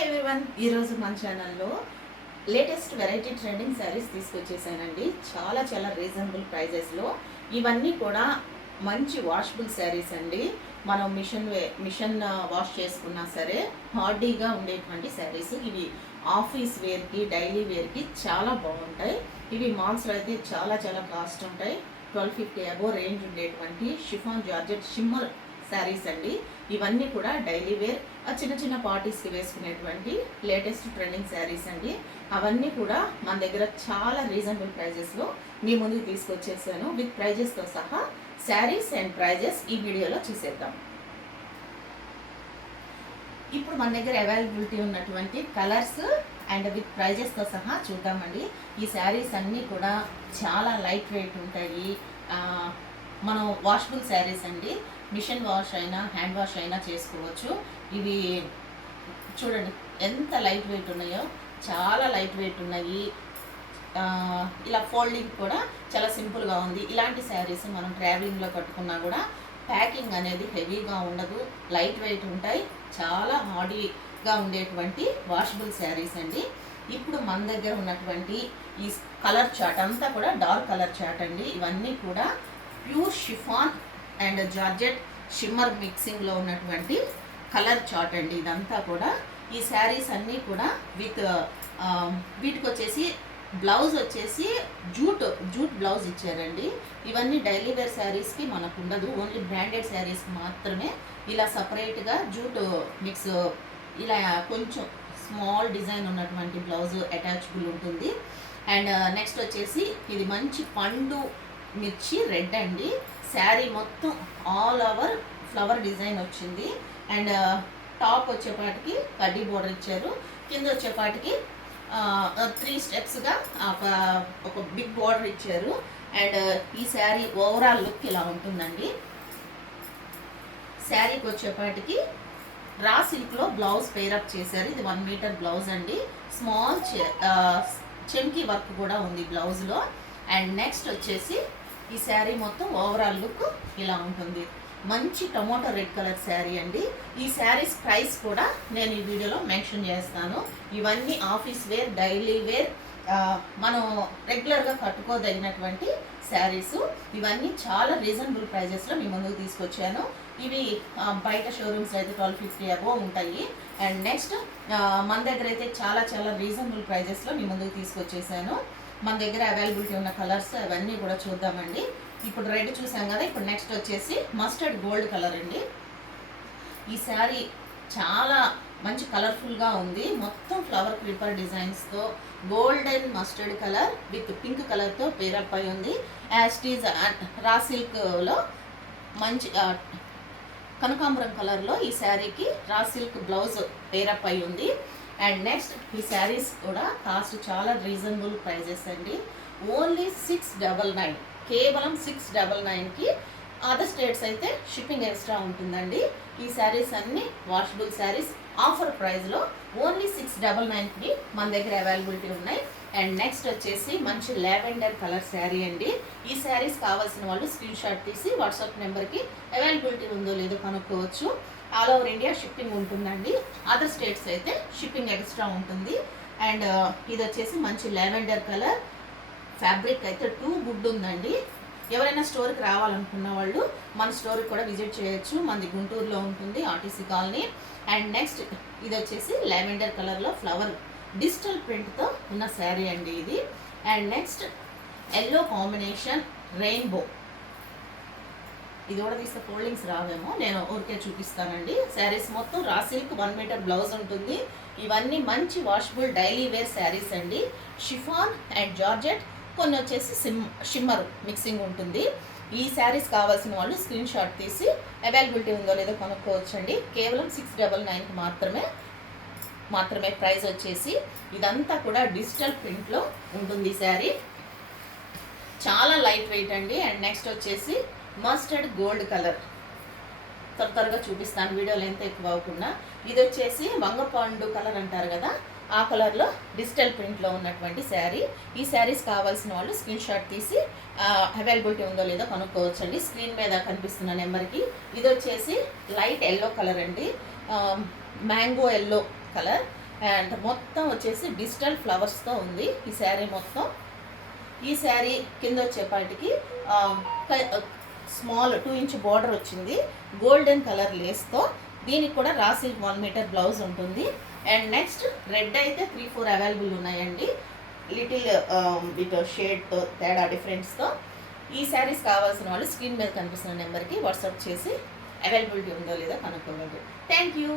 Hi everyone, ఈరోజు మన ఛానల్లో లేటెస్ట్ వెరైటీ ట్రెండింగ్ శారీస్ తీసుకొచ్చేసానండి. చాలా చాలా రీజనబుల్ ప్రైజెస్లో ఇవన్నీ కూడా మంచి వాషబుల్ శారీస్ అండి. మనం మిషన్ వాష్ చేసుకున్నా సరే హార్డీగా ఉండేటువంటి శారీస్. ఇవి ఆఫీస్ వేర్కి, డైలీ వేర్కి చాలా బాగుంటాయి. ఇవి మాల్స్లో అయితే చాలా చాలా కాస్ట్ ఉంటాయి. 1250 అబోవ్ రేంజ్ ఉండేటువంటి షిఫాన్ జార్జెట్ షిమ్మర్ శారీస్ అండి. ఇవన్నీ కూడా డైలీ వేర్, చిన్న చిన్న పార్టీస్కి వేసుకునేటువంటి లేటెస్ట్ ట్రెండింగ్ శారీస్ అండి. అవన్నీ కూడా మన దగ్గర చాలా రీజనబుల్ ప్రైజెస్లో మీ ముందుకు తీసుకొచ్చేసాను. విత్ ప్రైజెస్తో సహా శారీస్ అండ్ ప్రైజెస్ ఈ వీడియోలో చూసేద్దాం. ఇప్పుడు మన దగ్గర అవైలబిలిటీ ఉన్నటువంటి కలర్స్ అండ్ విత్ ప్రైజెస్తో సహా చూద్దామండి. ఈ శారీస్ అన్నీ కూడా చాలా లైట్ వెయిట్ ఉంటాయి. మనం వాషబుల్ శారీస్ అండి. మిషన్ వాష్ అయినా హ్యాండ్ వాష్ అయినా చేసుకోవచ్చు. ఇవి చూడండి ఎంత లైట్ వెయిట్ ఉన్నాయో, చాలా లైట్ వెయిట్ ఉన్నాయి. ఇలా ఫోల్డింగ్ కూడా చాలా సింపుల్గా ఉంది. ఇలాంటి శారీస్ మనం ట్రావెలింగ్లో కట్టుకున్నా కూడా ప్యాకింగ్ అనేది హెవీగా ఉండదు, లైట్ వెయిట్ ఉంటాయి. చాలా హార్డీగా ఉండేటువంటి వాషబుల్ శారీస్ అండి. ఇప్పుడు మన దగ్గర ఉన్నటువంటి ఈ కలర్ చార్ట్ అంతా కూడా డార్క్ కలర్ చార్ట్ అండి. ఇవన్నీ కూడా pure chiffon and georgette shimmer మిక్సింగ్లో ఉన్నటువంటి కలర్ చార్ట్ అండి. ఇదంతా కూడా ఈ శారీస్ అన్నీ కూడా విత్ వీటికి వచ్చేసి బ్లౌజ్ వచ్చేసి జూట్ బ్లౌజ్ ఇచ్చారండి. ఇవన్నీ డైలీ వేర్ శారీస్కి మనకు ఉండదు, ఓన్లీ బ్రాండెడ్ శారీస్కి మాత్రమే ఇలా సపరేట్గా జూట్ మిక్స్, ఇలా కొంచెం స్మాల్ డిజైన్ ఉన్నటువంటి బ్లౌజ్ అటాచబుల్ ఉంటుంది. అండ్ నెక్స్ట్ వచ్చేసి ఇది మంచి పండు మిర్చి రెడ్ అండి. శారీ మొత్తం ఆల్ ఓవర్ ఫ్లవర్ డిజైన్ వచ్చింది. అండ్ టాప్ వచ్చేపాటికి కడ్డీ బోర్డర్ ఇచ్చారు. కింద వచ్చేపాటికి 3 స్టెప్స్గా ఒక బిగ్ బోర్డర్ ఇచ్చారు. అండ్ ఈ శారీ ఓవరాల్ లుక్ ఇలా ఉంటుందండి. శారీకి వచ్చేపాటికి రా సిల్క్లో బ్లౌజ్ పేరప్ చేశారు. ఇది 1 మీటర్ బ్లౌజ్ అండి. స్మాల్ చెమ్కీ వర్క్ కూడా ఉంది బ్లౌజ్లో. అండ్ నెక్స్ట్ వచ్చేసి ఈ శారీ మొత్తం ఓవరాల్ లుక్ ఇలా ఉంటుంది. మంచి టొమాటో రెడ్ కలర్ శారీ అండి. ఈ శారీస్ ప్రైస్ కూడా నేను ఈ వీడియోలో మెన్షన్ చేస్తాను. ఇవన్నీ ఆఫీస్ వేర్, డైలీ వేర్, మనం రెగ్యులర్గా కట్టుకోదగినటువంటి శారీస్. ఇవన్నీ చాలా రీజనబుల్ ప్రైజెస్లో మీ ముందుకు తీసుకొచ్చాను. ఇవి బయట షోరూమ్స్ అయితే 1250 అబోవ్ ఉంటాయి. అండ్ నెక్స్ట్ మన దగ్గర అయితే చాలా చాలా రీజనబుల్ ప్రైజెస్లో మీ ముందుకు తీసుకొచ్చేసాను. మన దగ్గర అవైలబిలిటీ ఉన్న కలర్స్ అవన్నీ కూడా చూద్దామండి. ఇప్పుడు రెడ్ చూసాం కదా, ఇప్పుడు నెక్స్ట్ వచ్చేసి మస్టర్డ్ గోల్డ్ కలర్ అండి. ఈ శారీ చాలా మంచి కలర్ఫుల్గా ఉంది. మొత్తం ఫ్లవర్ క్రీపర్ డిజైన్స్తో golden mustard colour with pink కలర్తో పేరప్ అయి ఉంది. యాస్టీజ్ రా సిల్క్లో మంచి కనకాంబరం కలర్లో ఈ శారీకి రా సిల్క్ బ్లౌజ్ పేరప్ అయి ఉంది. అండ్ నెక్స్ట్ ఈ శారీస్ కూడా కాస్ట్ చాలా రీజనబుల్ ప్రైజెస్ అండి. ఓన్లీ 699, కేవలం 699కి. అదర్ స్టేట్స్ అయితే షిప్పింగ్ ఎక్స్ట్రా ఉంటుందండి. ఈ శారీస్ అన్నీ వాషబుల్ శారీస్ ఆఫర్ ప్రైస్లో ఓన్లీ 699కి మన దగ్గర అవైలబిలిటీ ఉన్నాయి. అండ్ నెక్స్ట్ వచ్చేసి మంచి లావెండర్ కలర్ శారీ అండి. ఈ శారీస్ కావాల్సిన వాళ్ళు స్క్రీన్ షాట్ తీసి వాట్సాప్ నెంబర్కి అవైలబిలిటీ ఉందో లేదో కనుక్కోవచ్చు. ఆల్ ఓవర్ ఇండియా షిప్పింగ్ ఉంటుందండి. అదర్ స్టేట్స్ అయితే షిప్పింగ్ ఎక్స్ట్రా ఉంటుంది. అండ్ ఇది వచ్చేసి మంచి లావెండర్ కలర్ ఫ్యాబ్రిక్ అయితే టూ గుడ్ ఉందండి. ఎవరైనా స్టోర్కి రావాలనుకున్న వాళ్ళు మన స్టోర్కి కూడా విజిట్ చేయొచ్చు. మనది గుంటూరులో ఉంటుంది, ఆర్టీసీ కాలనీ. అండ్ నెక్స్ట్ ఇది వచ్చేసి లావెండర్ కలర్లో ఫ్లవర్ డిజిటల్ ప్రింట్తో ఉన్న శారీ అండి ఇది. And next yellow combination rainbow. ఇది కూడా తీస్తే ఫోల్డింగ్స్ రావేమో, నేను ఊరికే చూపిస్తానండి. శారీస్ మొత్తం రా సిల్క్ 1 మీటర్ బ్లౌజ్ ఉంటుంది. ఇవన్నీ మంచి వాషబుల్ డైలీ వేర్ శారీస్ అండి. షిఫాన్ అండ్ జార్జెట్, కొన్ని వచ్చేసి షిమ్మర్ మిక్సింగ్ ఉంటుంది. ఈ శారీస్ కావాల్సిన వాళ్ళు స్క్రీన్ షాట్ తీసి అవైలబిలిటీ ఉందో లేదో కొనుక్కోవచ్చండి. కేవలం 699కి మాత్రమే ప్రైస్ వచ్చేసి. ఇదంతా కూడా డిజిటల్ ప్రింట్లో ఉంటుంది శారీ. చాలా లైట్ వెయిట్ అండి. అండ్ నెక్స్ట్ వచ్చేసి మస్టర్డ్ గోల్డ్ కలర్. త్వరగా చూపిస్తాను, వీడియో లెంత్ ఎక్కువ అవ్వకుండా. ఇది వచ్చేసి వంగపండు కలర్ అంటారు కదా, ఆ కలర్లో డిజిటల్ ప్రింట్లో ఉన్నటువంటి శారీ. ఈ శారీస్ కావాల్సిన వాళ్ళు స్క్రీన్ షాట్ తీసి అవైలబిలిటీ ఉందో లేదో కనుక్కోవచ్చండి స్క్రీన్ మీద కనిపిస్తున్న నెంబర్కి. ఇది వచ్చేసి లైట్ ఎల్లో కలర్ అండి, మ్యాంగో ఎల్లో కలర్. అండ్ మొత్తం వచ్చేసి డిజిటల్ ఫ్లవర్స్తో ఉంది ఈ శారీ మొత్తం. ఈ శారీ కింద వచ్చేపాటికి స్మాల్ 2 ఇంచ్ బార్డర్ వచ్చింది గోల్డెన్ కలర్ లేస్తో. దీనికి కూడా రా సిల్క్ 1 మీటర్ బ్లౌజ్ ఉంటుంది. అండ్ నెక్స్ట్ రెడ్ అయితే 3-4 అవైలబుల్ ఉన్నాయండి, లిటిల్ విత్ షేడ్తో తేడా డిఫరెన్స్తో. ఈ శారీస్ కావాల్సిన వాళ్ళు స్క్రీన్ మీద కనిపిస్తున్న నెంబర్కి వాట్సాప్ చేసి అవైలబిలిటీ ఉందో లేదో కనుక్కోండి. Thank you.